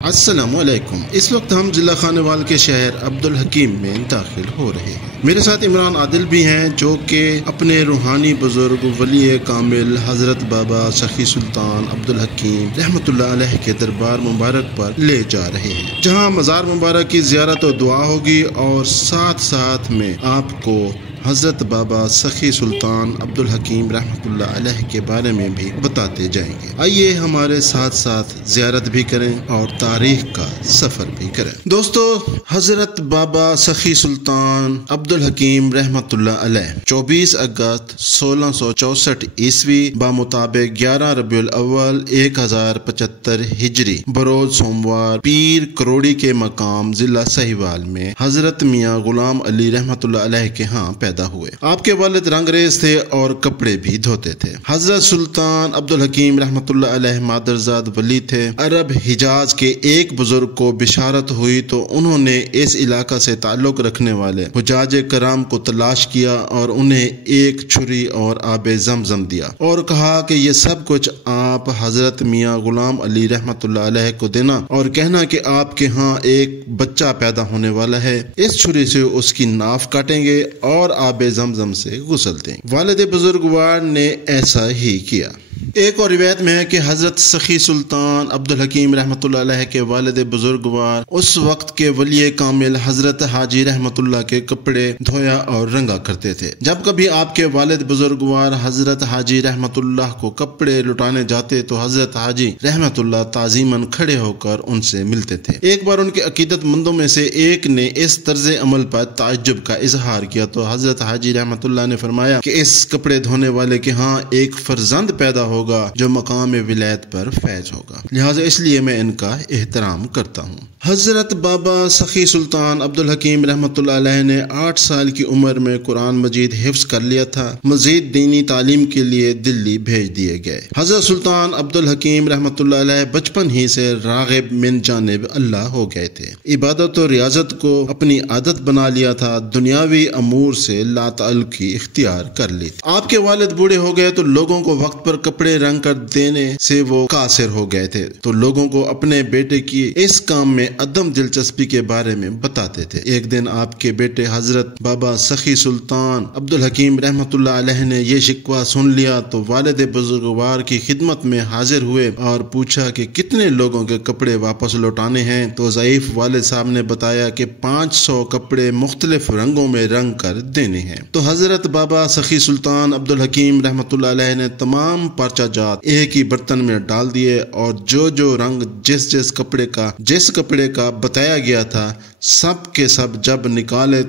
السلام علیکم۔ اس وقت ہم ضلع خانوال کے شہر عبدالحکیم میں داخل ہو رہے ہیں۔ میرے ساتھ عمران عادل بھی ہیں جو کہ اپنے روحانی بزرگ ولی کامل حضرت بابا سخی سلطان عبدالحکیم رحمۃ اللہ علیہ کے دربار مبارک پر لے جا رہے ہیں، جہاں مزار مبارک کی زیارت و دعا ہوگی اور ساتھ ساتھ میں آپ کو حضرت بابا سخی سلطان عبدالحکیم رحمۃ اللہ علیہ کے بارے میں بھی بتاتے جائیں گے۔ آئیے ہمارے ساتھ ساتھ زیارت بھی کریں اور تاریخ کا سفر بھی کریں۔ دوستو، حضرت بابا سخی سلطان عبدالحکیم رحمۃ اللہ علیہ 24 اگست 1664 عیسوی بمطابق 11 ربیع الاول 1075 ہجری بروز سوموار پیر کروڑی کے مقام ضلع سہیوال میں حضرت میاں غلام علی رحمۃ اللہ علیہ کے ہاں پیدا ہوئے۔ آپ کے والد رنگریز تھے اور کپڑے بھی دھوتے تھے۔ حضرت سلطان عبدالحکیم رحمۃ اللہ علیہ مادرزاد ولی تھے۔ عرب حجاز کے ایک بزرگ کو بشارت ہوئی تو انہوں نے اس علاقہ سے تعلق رکھنے والے حجاج کرام کو تلاش کیا اور انہیں ایک چھری اور آب زمزم دیا اور کہا کہ یہ سب کچھ آپ حضرت میاں غلام علی رحمۃ اللہ علیہ کو دینا اور کہنا کہ آپ کے ہاں ایک بچہ پیدا ہونے والا ہے، اس چھری سے اس کی ناف کاٹیں گے اور آب زمزم سے غسل دیں۔ والد بزرگوار نے ایسا ہی کیا۔ ایک اور روایت میں ہے کہ حضرت سخی سلطان عبدالحکیم رحمۃ اللہ علیہ کے والد بزرگوار اس وقت کے ولی کامل حضرت حاجی رحمۃ اللہ کے کپڑے دھویا اور رنگا کرتے تھے۔ جب کبھی آپ کے والد بزرگوار حضرت حاجی رحمۃ اللہ کو کپڑے لٹانے جاتے تو حضرت حاجی رحمۃ اللہ تعظیماً کھڑے ہو کر ان سے ملتے تھے۔ ایک بار ان کے عقیدت مندوں میں سے ایک نے اس طرز عمل پر تعجب کا اظہار کیا تو حضرت حاجی رحمۃ اللہ نے فرمایا کہ اس کپڑے دھونے والے کے ہاں ایک فرزند پیدا ہوگا جو مقام ولایت پر فیض ہوگا، لہٰذا اس لیے میں ان کا احترام کرتا ہوں۔ حضرت بابا سخی سلطان عبدالحکیم رحمۃ اللہ علیہ نے 8 سال کی عمر میں قرآن مجید حفظ کر لیا تھا۔ مزید دینی تعلیم کے لیے دلی بھیج دیے گئے۔ حضرت سلطان عبدالحکیم رحمۃ اللہ علیہ بچپن ہی سے راغب من جانب اللہ ہو گئے تھے۔ عبادت و ریاضت کو اپنی عادت بنا لیا تھا، دنیاوی امور سے لا تعلقی اختیار کر لی تھی۔ آپ کے والد بوڑھے ہو گئے تو لوگوں کو وقت پر کپڑے رنگ کر دینے سے وہ قاصر ہو گئے تھے، تو لوگوں کو اپنے بیٹے کی اس کام میں عدم دلچسپی کے بارے میں بتاتے تھے۔ ایک دن آپ کے بیٹے حضرت بابا سخی سلطان عبدالحکیم رحمۃ اللہ علیہ نے یہ شکوہ سن لیا تو والد بزرگوار کی خدمت میں حاضر ہوئے اور پوچھا کہ کتنے لوگوں کے کپڑے واپس لوٹانے ہیں، تو ضعیف والد صاحب نے بتایا کہ 500 کپڑے مختلف رنگوں میں رنگ کر دینے ہیں۔ تو حضرت بابا سخی سلطان عبدالحکیم رحمۃ اللہ علیہ نے تمام پرچہ جات ایک ہی برتن میں ڈال دیے اور جو رنگ جس کپڑے کا بتایا گیا تھا سب کے سب جب نکالے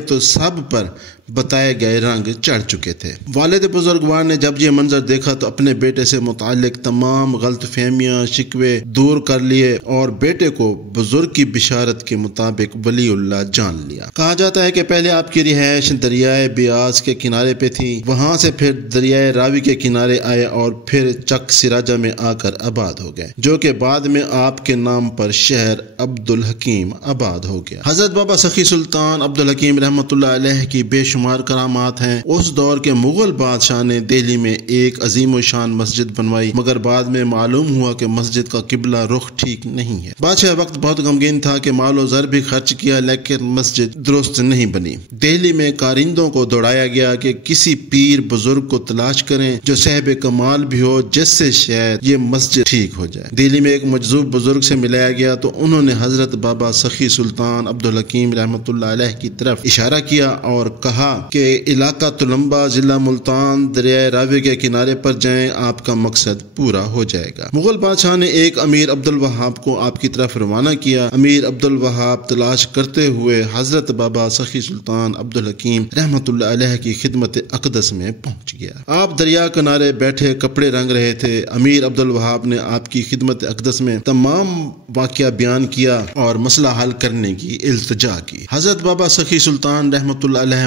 تو سب پر بتائے گئے رنگ چڑھ چکے تھے۔ والد بزرگوار نے جب یہ منظر دیکھا تو اپنے بیٹے سے متعلق تمام غلط فہمیاں شکوے دور کر لیے اور بیٹے کو بزرگ کی بشارت کے مطابق ولی اللہ جان لیا۔ کہا جاتا ہے کہ پہلے آپ کی رہائش دریائے بیاس کے کنارے پہ تھی، وہاں سے پھر دریائے راوی کے کنارے آئے اور پھر چک سراجہ میں آ کر آباد ہو گئے، جو کہ بعد میں آپ کے نام پر شہر عبدالحکیم آباد ہو گیا۔ حضرت بابا سخی سلطان عبدالحکیم رحمۃ اللہ علیہ کی بے شمار کرامات ہیں۔ اس دور کے مغل بادشاہ نے دہلی میں ایک عظیم و شان مسجد بنوائی، مگر بعد میں معلوم ہوا کہ مسجد کا قبلہ رخ ٹھیک نہیں ہے۔ بادشاہ وقت بہت غمگین تھا کہ مال و زر بھی خرچ کیا لیکن مسجد درست نہیں بنی۔ دہلی میں کارندوں کو دوڑایا گیا کہ کسی پیر بزرگ کو تلاش کریں جو صاحب کمال بھی ہو، جس سے شاید یہ مسجد ٹھیک ہو جائے۔ دہلی میں ایک مجذوب بزرگ سے ملایا گیا تو انہوں نے حضرت بابا سخی سلطان عبدالحکیم رحمۃ اللہ علیہ کی طرف اشارہ کیا اور کہا کہ علاقہ تلمبا ضلع ملتان دریائے راوی کے کنارے پر جائیں، آپ کا مقصد پورا ہو جائے گا۔ مغل بادشاہ نے ایک امیر عبدالوہاب کو آپ کی طرف روانہ کیا۔ امیر عبدالوہاب تلاش کرتے ہوئے حضرت بابا سخی سلطان عبدالحکیم رحمۃ اللہ علیہ کی خدمت اقدس میں پہنچ گیا۔ آپ دریا کنارے بیٹھے کپڑے رنگ رہے تھے۔ امیر عبدالوہاب نے آپ کی خدمت اقدس میں تمام واقعہ بیان کیا اور مسئلہ حل کرنے کی التجا کی۔ حضرت بابا سخی سلطان رحمۃ اللہ علیہ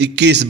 21,